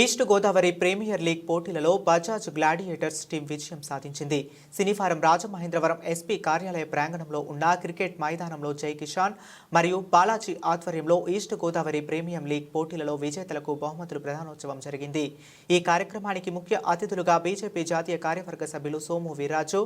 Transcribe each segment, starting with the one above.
East Godavari premier league పోటీలలో Bajaj gladiators team విజయం సాధించింది. సినీఫారం రాజమహేంద్రవరం ఎస్పీ కార్యాలయ ప్రాంగణంలో ఉన్న క్రికెట్ మైదానంలో జై కిషాన్ మరియు బాలాజీ ఆధ్వర్యంలో ఈస్ట్ గోదావరి ప్రీమియం లీగ్ పోటీలలో విజేతలకు బహుమతులు ప్రధానోత్సవం జరిగింది. ఈ కార్యక్రమానికి ముఖ్య అతిథులుగా బీజేపీ జాతీయ కార్యవర్గ సభ్యులు సోము వీర్రాజు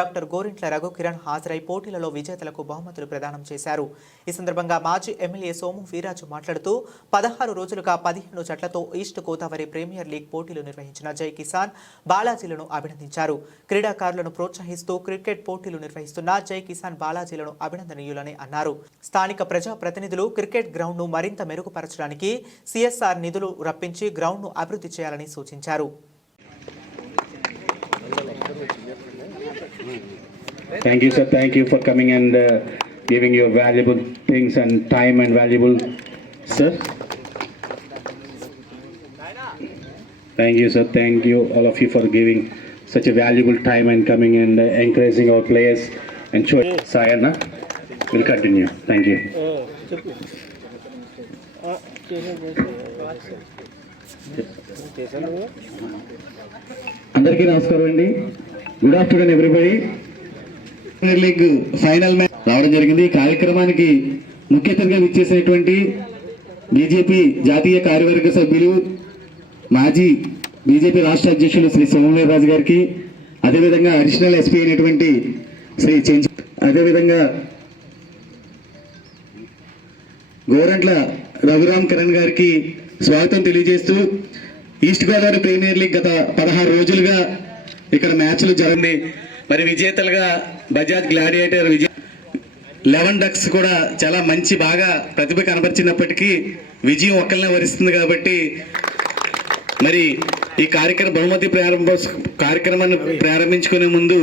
డాక్టర్ గోరింట్ల రఘుకిరణ్ హాజరై పోటీలలో విజేతలకు బహుమతులు ప్రదానం చేశారు. ఈ సందర్భంగా మాజీ ఎమ్మెల్యే సోము వీర్రాజు మాట్లాడుతూ పదహారు రోజులుగా పదిహేను జట్లతో ఈస్ట్ గోదావరి ప్రీమియర్ లీగ్ పోటీలు నిర్వహించిన జై కిసాన్ బాలాజీలను అభినందించారు క్రీడాకారులను ప్రోత్సహిస్తూ క్రికెట్ పోటీలు నిర్వహిస్తున్న జై కిసాన్ బాలాజీలను అభినందనీయులని అన్నారు స్థానిక ప్రజా ప్రతినిధులు క్రికెట్ గ్రౌండ్ను మరింత మెరుగుపరచడానికి సిఎస్ఆర్ నిధులు రప్పించి గ్రౌండ్ను అభివృద్ధి చేయాలని సూచించారు Thank you, sir. Thank you for coming and uh, giving your valuable things and time and valuable, sir. Thank you, sir. Thank you, all of you, for giving such a valuable time and coming and uh, encouraging our players and showing. Sayana, we'll continue. Thank you. అందరికీ నమస్కారం అండి good afternoon everybody premier league final match రావడం జరిగింది ఈ కార్యక్రమానికి ముఖ్య అతిథిగా విచ్చేసినటువంటి బీజేపీ జాతీయ కార్యవర్గ సభ్యులు మాజీ బీజేపీ రాష్ట్ర అధ్యక్షులు శ్రీ సోమవీరరాజు గారికి అదేవిధంగా అడిషనల్ ఎస్పీ అయినటువంటి శ్రీ చెంచు అదేవిధంగా గోరంట్ల రఘురామ్ కిరణ్ గారికి స్వాగతం తెలియజేస్తూ ఈస్ట్ గోదావరి ప్రీమియర్ లీగ్ గత పదహారు రోజులుగా ఇక్కడ మ్యాచ్లు జరిగింది. మరి విజేతలుగా Bajaj gladiator Vijaya eleven ducks కూడా చాలా మంచి బాగా ప్రతిభ కనబరిచినప్పటికీ విజయం ఒక్కరినే వరిస్తుంది కాబట్టి మరి ఈ కార్యక్రమ బహుమతి ప్రారంభ కార్యక్రమాన్ని ప్రారంభించుకునే ముందు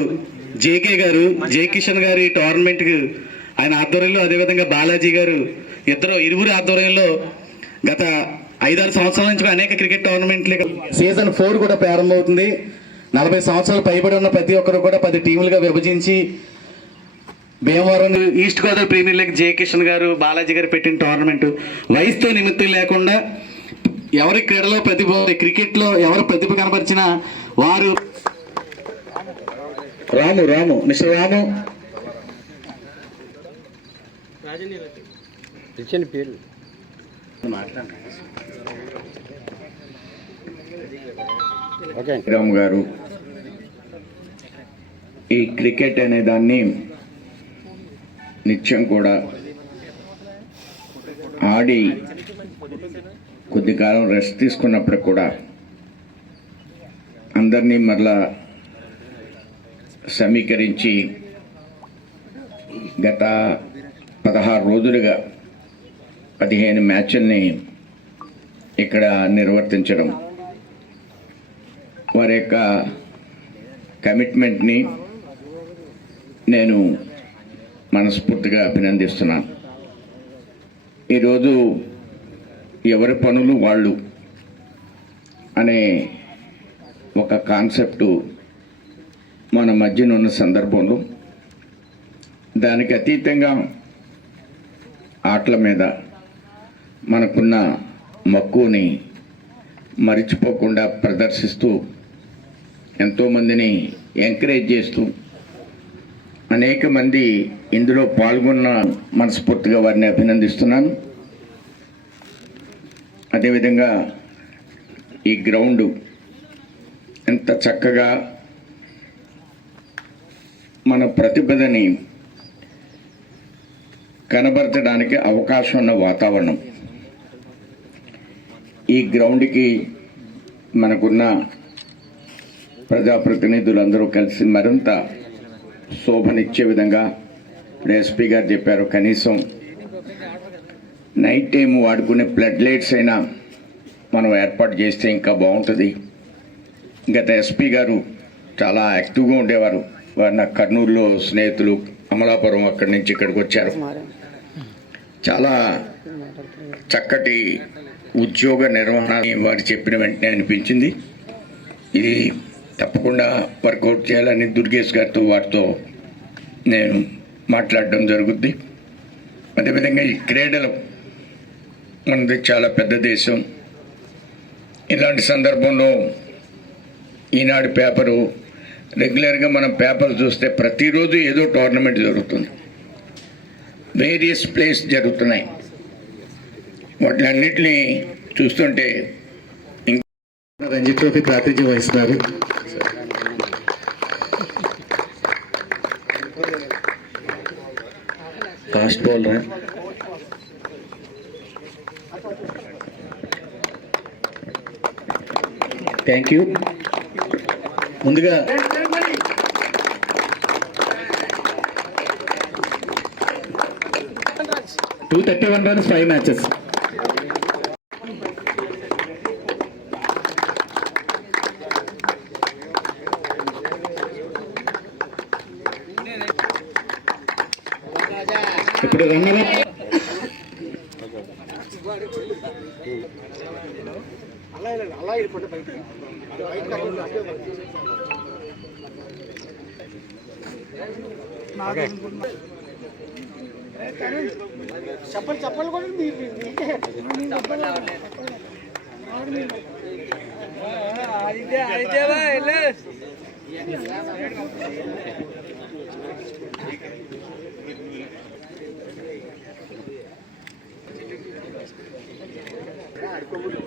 జేకే గారు జే కిషన్ గారి టోర్నమెంట్ ఆయన ఆధ్వర్యంలో అదేవిధంగా బాలాజీ గారు ఇద్దరు ఇరువురు ఆధ్వర్యంలో గత ఐదారు సంవత్సరాల నుంచి అనేక క్రికెట్ టోర్నమెంట్లు సీజన్ ఫోర్ కూడా ప్రారంభమవుతుంది. నలభై సంవత్సరాలు పైబడి ఉన్న ప్రతి ఒక్కరు కూడా పది టీములుగా విభజించి Bhimavaram East Godavari premier league J Kishan గారు బాలాజీ గారు పెట్టిన టోర్నమెంట్ వయసుతో నిమిత్తం లేకుండా ఎవరి క్రీడలో ప్రతిభ క్రికెట్లో ఎవరు ప్రతిభ కనబరిచినా వారు రాము రాము మిస్టర్ రాము. ఇచ్చిన పేరు ఓకే. రామ్ గారు ఈ క్రికెట్ అనే దాన్ని నిత్యం కూడా ఆడి కొద్ది కాలం రెస్ట్ తీసుకున్నప్పుడు కూడా అందరినీ మరలా సమీకరించి గత పదహారు రోజులుగా పదిహేను మ్యాచ్ల్ని ఇక్కడ నిర్వర్తించడం వారి యొక్క కమిట్మెంట్ని నేను మనస్ఫూర్తిగా అభినందిస్తున్నాను. ఈరోజు ఎవరి పనులు వాళ్ళు అనే ఒక కాన్సెప్టు మన మధ్యన ఉన్న సందర్భంలో దానికి అతీతంగా ఆటల మీద మనకున్న మక్కువని మరిచిపోకుండా ప్రదర్శిస్తూ ఎంతోమందిని ఎంకరేజ్ చేస్తూ అనేక మంది ఇందులో పాల్గొన్న మనస్ఫూర్తిగా వారిని అభినందిస్తున్నాను. అదేవిధంగా ఈ గ్రౌండ్ ఎంత చక్కగా మన ప్రతిభని కనబరచడానికి అవకాశం ఉన్న వాతావరణం. ఈ గ్రౌండ్కి మనకున్న ప్రజాప్రతినిధులందరూ కలిసి మరింత శోభనిచ్చే విధంగా ఇప్పుడు ఎస్పీ గారు చెప్పారు. కనీసం నైట్ టైం వాడుకునే బ్లడ్ లైట్స్ అయినా మనం ఏర్పాటు చేస్తే ఇంకా బాగుంటుంది. గత ఎస్పీ గారు చాలా యాక్టివ్గా ఉండేవారు. వారు నా కర్నూలులో స్నేహితులు అమలాపురం అక్కడి నుంచి ఇక్కడికి వచ్చారు. చాలా చక్కటి ఉద్యోగ నిర్వహణ అని వారు చెప్పిన వెంటనే అనిపించింది. ఇది తప్పకుండా వర్కౌట్ చేయాలని దుర్గేష్ గారితో వారితో నేను మాట్లాడడం జరుగుద్ది. అదేవిధంగా ఈ క్రీడలు మనది చాలా పెద్ద దేశం. ఇలాంటి సందర్భంలో ఈనాడు పేపరు రెగ్యులర్గా మనం పేపర్ చూస్తే ప్రతిరోజు ఏదో టోర్నమెంట్ జరుగుతుంది. వేరియస్ ప్లేస్ జరుగుతున్నాయి. వాటిలన్నింటినీ చూస్తుంటే రంజీ ట్రోఫీ ప్రాతినిధ్యం వహిస్తున్నారు. ఫాస్ట్ బౌలర్ థ్యాంక్ యూ ముందుగా two thirty one runs five matches ఇప్పుడు రన్నర్ చెప్పండి చెప్పండి కూడా మీరు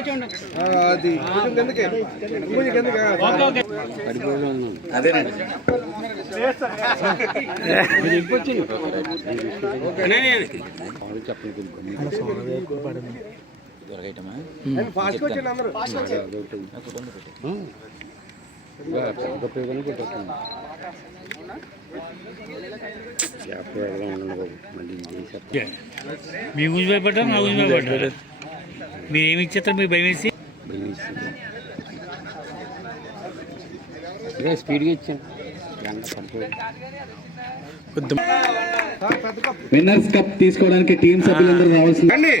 అది కొంచెం కిందకి కొంచెం కిందకి అదేనండి ఫాస్ట్ వచ్చండి అందరూ మీ గురించి భయపడ్డా నా గురించి భయపడ్డా మీరు ఏమి ఇచ్చేస్తారు మీరు భయం వేసి స్పీడ్గా ఇచ్చాను. విన్నర్స్ కప్ తీసుకోవడానికి టీం సభ్యులందరూ రావాల్సింది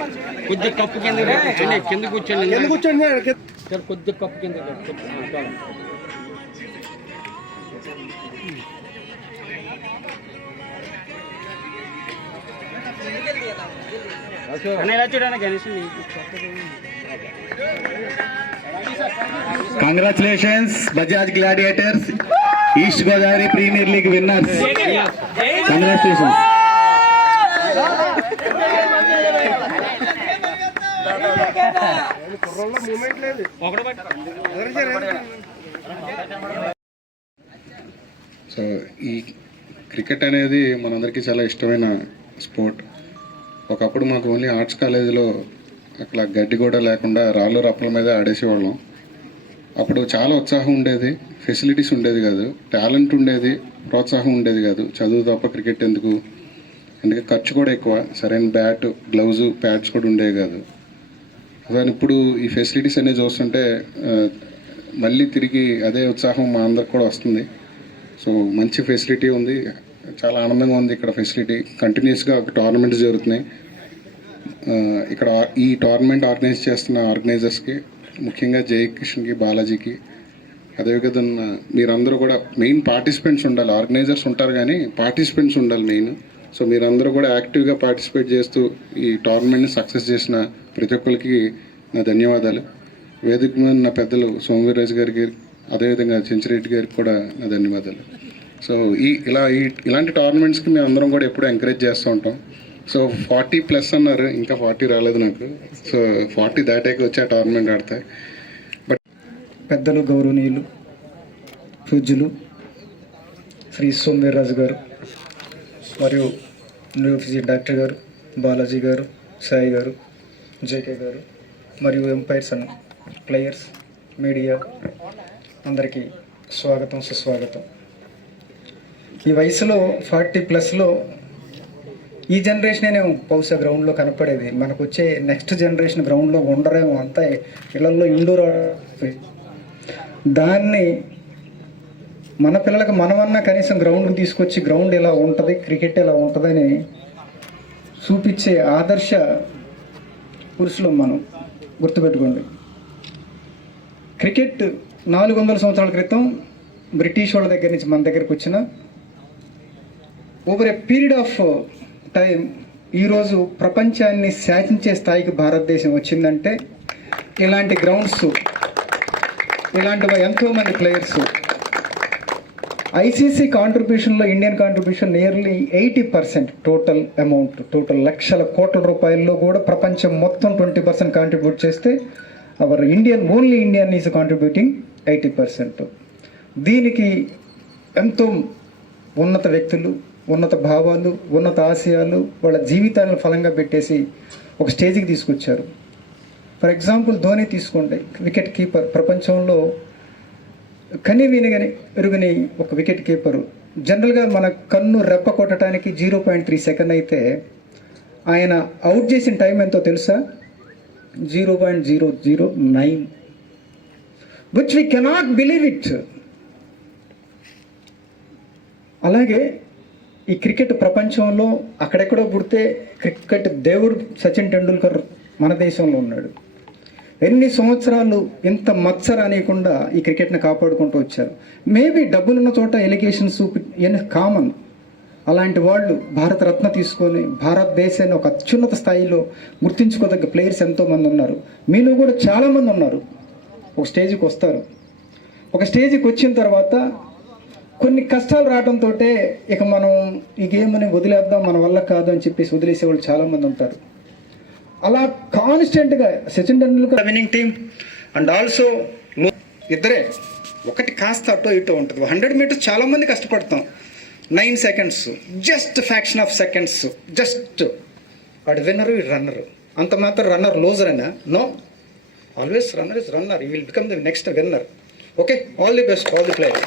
కొద్ది కప్పు కింద కూర్చోండి. కింద కూర్చోండి. కూర్చోండి కొద్ది కప్పు కింద Ganesh congratulations Bajaj gladiators East Godavari premier league winners congratulations so ఈ క్రికెట్ అనేది మనందరికీ చాలా ఇష్టమైన స్పోర్ట్ ఒకప్పుడు మాకు ఓన్లీ ఆర్ట్స్ కాలేజీలో అట్లా గడ్డి కూడా లేకుండా రాళ్ళు రప్పల మీద ఆడేసేవాళ్ళం. అప్పుడు చాలా ఉత్సాహం ఉండేది. ఫెసిలిటీస్ ఉండేది కాదు. టాలెంట్ ఉండేది. ప్రోత్సాహం ఉండేది కాదు. చదువు తప్ప క్రికెట్ ఎందుకు? అందుకే ఖర్చు కూడా ఎక్కువ. సరైన బ్యాట్ గ్లౌజ్ ప్యాడ్స్ కూడా ఉండేవి కాదు. కానీ ఇప్పుడు ఈ ఫెసిలిటీస్ అనేవి చూస్తుంటే మళ్ళీ తిరిగి అదే ఉత్సాహం మా అందరికి కూడా వస్తుంది. సో మంచి ఫెసిలిటీ ఉంది. చాలా ఆనందంగా ఉంది. ఇక్కడ ఫెసిలిటీ కంటిన్యూస్గా ఒక టోర్నమెంట్స్ జరుగుతున్నాయి. ఇక్కడ ఈ టోర్నమెంట్ ఆర్గనైజ్ చేస్తున్న ఆర్గనైజర్స్కి ముఖ్యంగా జయకిషన్కి బాలాజీకి అదేవిధంగా మీరందరూ కూడా మెయిన్ పార్టిసిపెంట్స్ ఉండాలి. ఆర్గనైజర్స్ ఉంటారు కానీ పార్టిసిపెంట్స్ ఉండాలి మెయిన్ సో మీరందరూ కూడా యాక్టివ్గా పార్టిసిపేట్ చేస్తూ ఈ టోర్నమెంట్ని సక్సెస్ చేసిన ప్రతి ఒక్కరికి నా ధన్యవాదాలు. వేదిక మీద నా పెద్దలు సోమవీరాజు గారికి అదేవిధంగా చెంచిరెడ్డి గారికి కూడా నా ధన్యవాదాలు. సో ఈ ఇలా ఈ ఇలాంటి టోర్నమెంట్స్కి మేము అందరం కూడా ఎప్పుడూ ఎంకరేజ్ చేస్తూ ఉంటాం. సో ఫార్టీ ప్లస్ అన్నారు ఇంకా ఫార్టీ రాలేదు నాకు. సో ఫార్టీ దాటాక వచ్చే టోర్నమెంట్ ఆడతాయి. పెద్దలు గౌరవనీయులు పూజ్యులు శ్రీ సోమవీర్రాజు గారు మరియు న్యూఫిజి డాక్టర్ గారు బాలాజీ గారు సాయి గారు జేకే గారు మరియు ఎంపైర్స్ అన్న ప్లేయర్స్ మీడియా అందరికీ స్వాగతం సుస్వాగతం. ఈ వయసులో ఫార్టీ ప్లస్లో ఈ జనరేషనే బహుశా గ్రౌండ్లో కనపడేది. మనకు వచ్చే నెక్స్ట్ జనరేషన్ గ్రౌండ్లో ఉండరేమో అంతా ఇళ్ళలో ఇండోర్ దాన్ని మన పిల్లలకు మనమన్నా కనీసం గ్రౌండ్కి తీసుకొచ్చి గ్రౌండ్ ఎలా ఉంటుంది క్రికెట్ ఎలా ఉంటుందని చూపించే ఆదర్శ పురుషులు మనం గుర్తుపెట్టుకోండి. క్రికెట్ నాలుగు వందల సంవత్సరాల క్రితం బ్రిటిష్ వాళ్ళ దగ్గర నుంచి మన దగ్గరకు వచ్చిన over a period of time ఈరోజు ప్రపంచాన్ని శాసించే స్థాయికి భారతదేశం వచ్చిందంటే ఇలాంటి గ్రౌండ్స్ ఇలాంటి ఎంతోమంది players ICC కాంట్రిబ్యూషన్లో Indian contribution nearly eighty percent total amount total లక్షల కోట్ల రూపాయల్లో కూడా ప్రపంచం మొత్తం ట్వంటీ పర్సెంట్ కాంట్రిబ్యూట్ చేస్తే our Indian only Indian is contributing eighty percent దీనికి ఎంతో ఉన్నత వ్యక్తులు ఉన్నత భావాలు ఉన్నత ఆశయాలు వాళ్ళ జీవితాలను ఫలంగా పెట్టేసి ఒక స్టేజ్కి తీసుకొచ్చారు. ఫర్ ఎగ్జాంపుల్ ధోని తీసుకోండి వికెట్ కీపర్. ప్రపంచంలో కని వినగని ఎరుగని ఒక వికెట్ కీపరు. జనరల్గా మన కన్ను రెప్ప కొట్టడానికి జీరో పాయింట్ త్రీ సెకండ్ అయితే ఆయన అవుట్ చేసిన టైం ఎంతో తెలుసా? Zero point zero zero nine. Which we cannot believe it అలాగే ఈ క్రికెట్ ప్రపంచంలో అక్కడెక్కడో పుడితే క్రికెట్ దేవుడు సచిన్ టెండూల్కర్ మన దేశంలో ఉన్నాడు. ఎన్ని సంవత్సరాలు ఇంత మచ్చ అనేకుండా ఈ క్రికెట్ని కాపాడుకుంటూ వచ్చారు. మేబీ డబ్బులున్న చోట ఎలిగేషన్స్ కామన్. అలాంటి వాళ్ళు భారతరత్న తీసుకొని భారతదేశాన్ని ఒక అత్యున్నత స్థాయిలో గుర్తించుకోదగ్గ ప్లేయర్స్ ఎంతోమంది ఉన్నారు. మీలో కూడా చాలామంది ఉన్నారు. ఒక స్టేజ్కి వస్తారు. ఒక స్టేజ్కి వచ్చిన తర్వాత కొన్ని కష్టాలు రావడంతో ఇక మనం ఈ గేమ్ని వదిలేద్దాం మన వల్ల కాదు అని చెప్పేసి వదిలేసే వాళ్ళు చాలామంది ఉంటారు. అలా కాన్స్టెంట్గా Sachin Tendulkar winning team and also ఇద్దరే. ఒకటి కాస్త అటో ఇటో ఉంటుంది. హండ్రెడ్ మీటర్స్ చాలామంది కష్టపడతాం. Nine seconds just fraction of seconds just వాడు విన్నరు ఈ రన్నరు అంత మాత్రం రన్నర్ లూజర్ అయినా? No always runner is runner you will become the next winner okay all the best all the player